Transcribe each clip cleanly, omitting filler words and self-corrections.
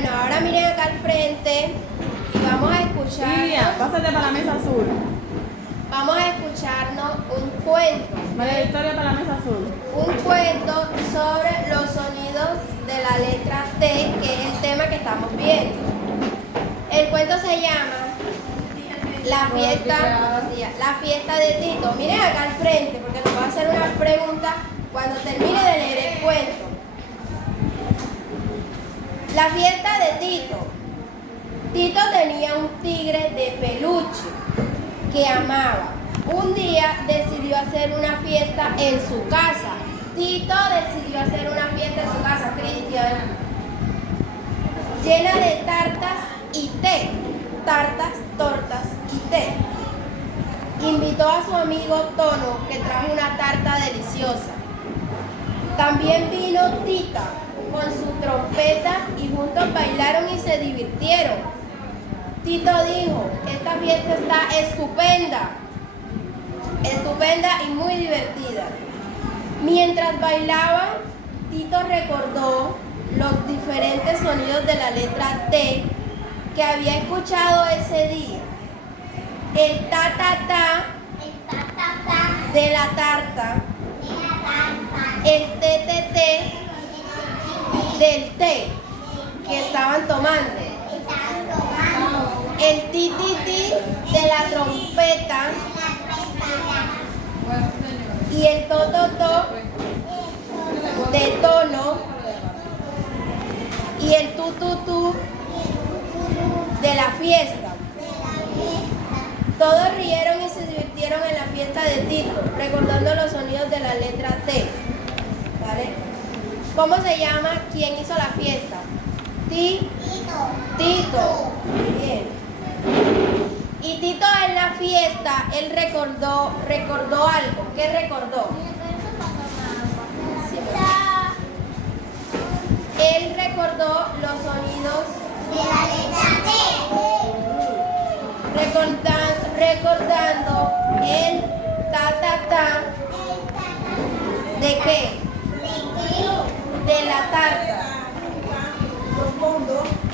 Bueno, ahora miren acá al frente y vamos a escuchar. Lilian, pásate para la mesa azul. Vamos a escucharnos un cuento. María Victoria para la mesa azul. Un cuento sobre los sonidos de la letra T, que es el tema que estamos viendo. El cuento se llama La fiesta de Tito. Miren acá al frente, porque nos va a hacer una pregunta cuando termine de leer el cuento. La fiesta de Tito. Tito tenía un tigre de peluche que amaba. Un día decidió hacer una fiesta en su casa. Tito decidió hacer una fiesta en su casa, Cristian, llena de tartas y té. Tartas, tortas y té. Invitó a su amigo Tono, que trajo una tarta deliciosa. También vino Tita con su trompeta y juntos bailaron y se divirtieron. Tito dijo: esta fiesta está estupenda, estupenda y muy divertida. Mientras bailaban, Tito recordó los diferentes sonidos de la letra T que había escuchado ese día. El ta-ta-ta de la tarta, el te-te-te del té que estaban tomando, el ti-ti-ti de la trompeta y el to-to-to de Tono y el tu-tu-tu de la fiesta. Todos rieron y se divirtieron en la fiesta de Tito, recordando los sonidos de la letra T. ¿Vale? ¿Cómo se llama quien hizo la fiesta? Tito. Muy bien. Y Tito en la fiesta, él recordó algo. ¿Qué recordó? Sí, él recordó los sonidos de la letra T. Recordando el ta-ta-ta. ¿De qué? De la tarta.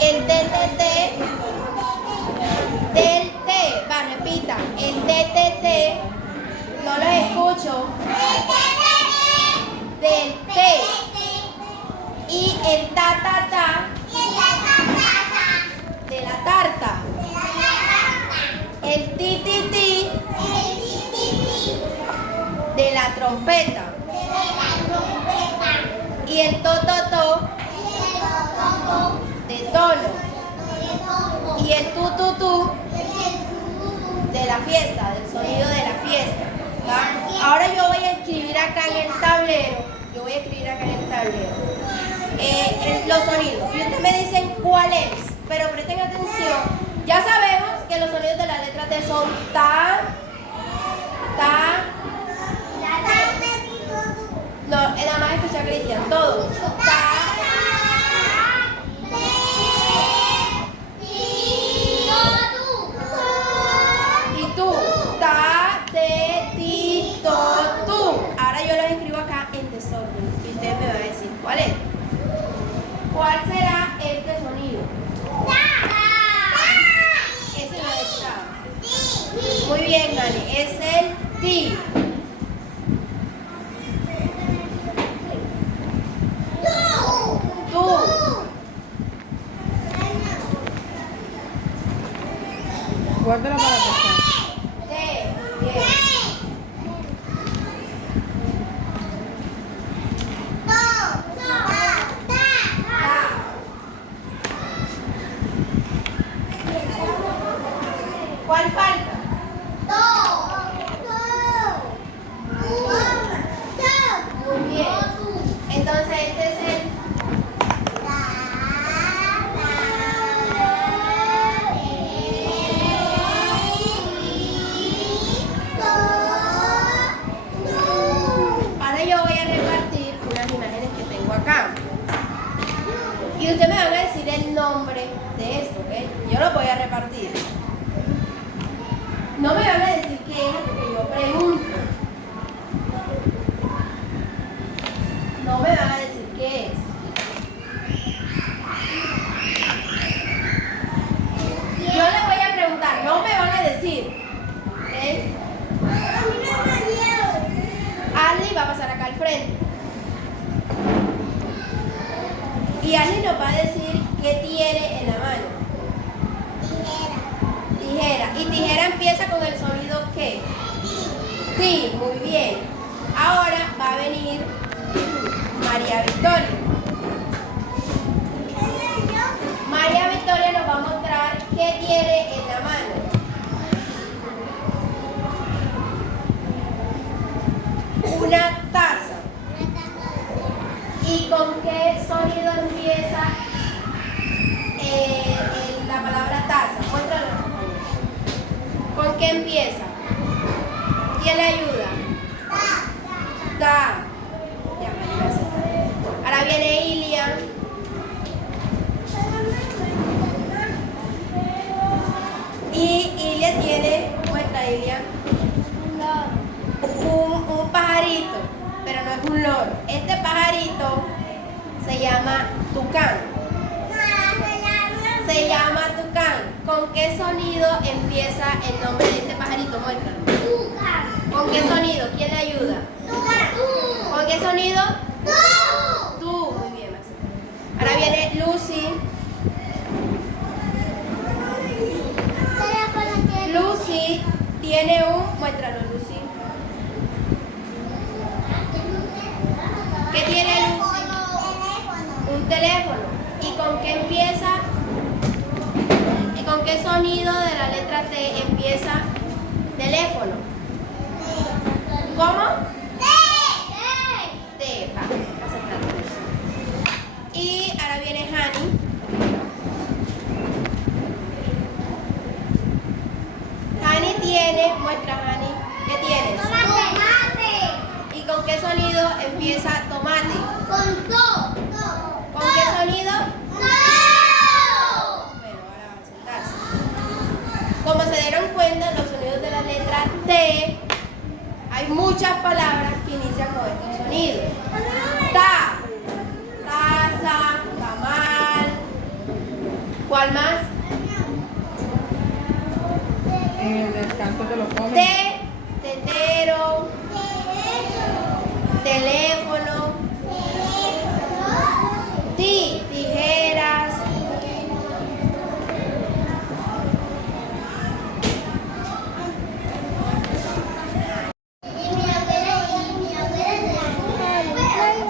El te-te-te del té. Va, repita. El te-te-te. No los escucho. Del té. Y el ta-ta-ta de la tarta. El ti-ti-ti de la trompeta. Y el to-to-to de Tono. Y el tu-tu-tu de la fiesta, del sonido de la fiesta. ¿Va? Ahora yo voy a escribir acá en el tablero. Los sonidos. Y ustedes me dicen cuál es. Pero presten atención. Ya sabemos que los sonidos de la letra T son ta. No, nada más escucha a Cristian. Todos. Y tú. Ta, te, ti, to, tú. Ahora yo los escribo acá en desorden. Y ustedes me van a decir cuál es. ¿Cuál será este sonido? Ese no es ta. Muy bien, Dani. Es el ti. Tú. Guárdala para pasar. Te. Bien. ¿Cuál falta? Muy bien. Entonces este es el ahora yo voy a repartir unas imágenes que tengo acá. Y ustedes me van a decir el nombre de esto, ¿ok? Yo lo voy a repartir. No me van a decir qué es hasta que yo pregunto. No me van a decir qué es. Y Ali nos va a decir qué tiene en la mano. Tijera. Tijera. Y tijera empieza con el sonido ¿qué? Sí, muy bien. Ahora va a venir María Victoria. María Victoria nos va a mostrar qué tiene en la mano. Una taza. ¿Y con qué sonido empieza la palabra taza? Muéstralo. ¿Con qué empieza? ¿Quién le ayuda? Ta. Ya, gracias. Ahora viene Ilian. Y Ilian tiene, muestra Ilian, un pajarito, pero no es un loro. Este pajarito se llama tucán. Se llama tucán. ¿Con qué sonido empieza el nombre de este pajarito? Muéstralo. ¿Con qué sonido? ¿Quién le ayuda? ¿Con qué sonido? Tú. Muy bien, Maxi. Ahora viene Lucy. Lucy tiene un... Muéstralo, Lucy. ¿Qué tiene Lucy? Un teléfono. ¿Y con qué empieza? ¿Con qué sonido de la letra T empieza teléfono? ¿Cómo? T. Va, aceptado. Y ahora viene Hani. Hani tiene, muestra Hani, ¿qué tienes? Tomate. ¿Y con qué sonido empieza tomate? Con to. ¿Con qué sonido? No. Bueno, ahora vamos a sentarse. Como se dieron cuenta, los sonidos de la letra T, hay muchas palabras que inician con estos sonidos. Ta, taza, tamal. ¿Cuál más? En el descanso te lo comen. T, tetero, teléfono. Ti, tijeras.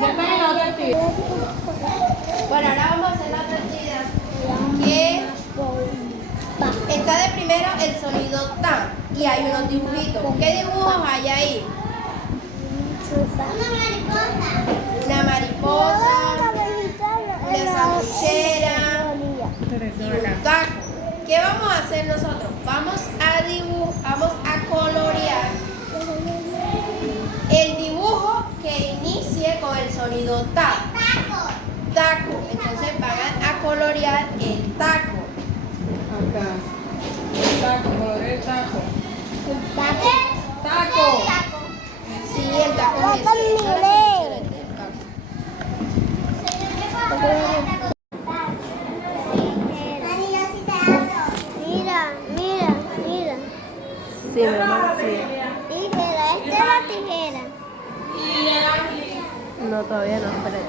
Ya están en la otra actividad. Bueno, ahora vamos a hacer la otra actividad. Que está de primero el sonido ta y hay unos dibujitos. ¿Qué dibujos hay ahí? Una mariposa, una sanguchera y un taco. ¿Qué vamos a hacer nosotros? Vamos a colorear el dibujo que inicie con el sonido ta. Taco. Entonces van a colorear el taco. Acá. Taco, color el taco. Taco. Sí, el taco es ese. Esa es la sanguchera, este es el taco. Mira. Sí, mi amor, sí. Tijera, esta es la tijera. No, todavía no, espérate.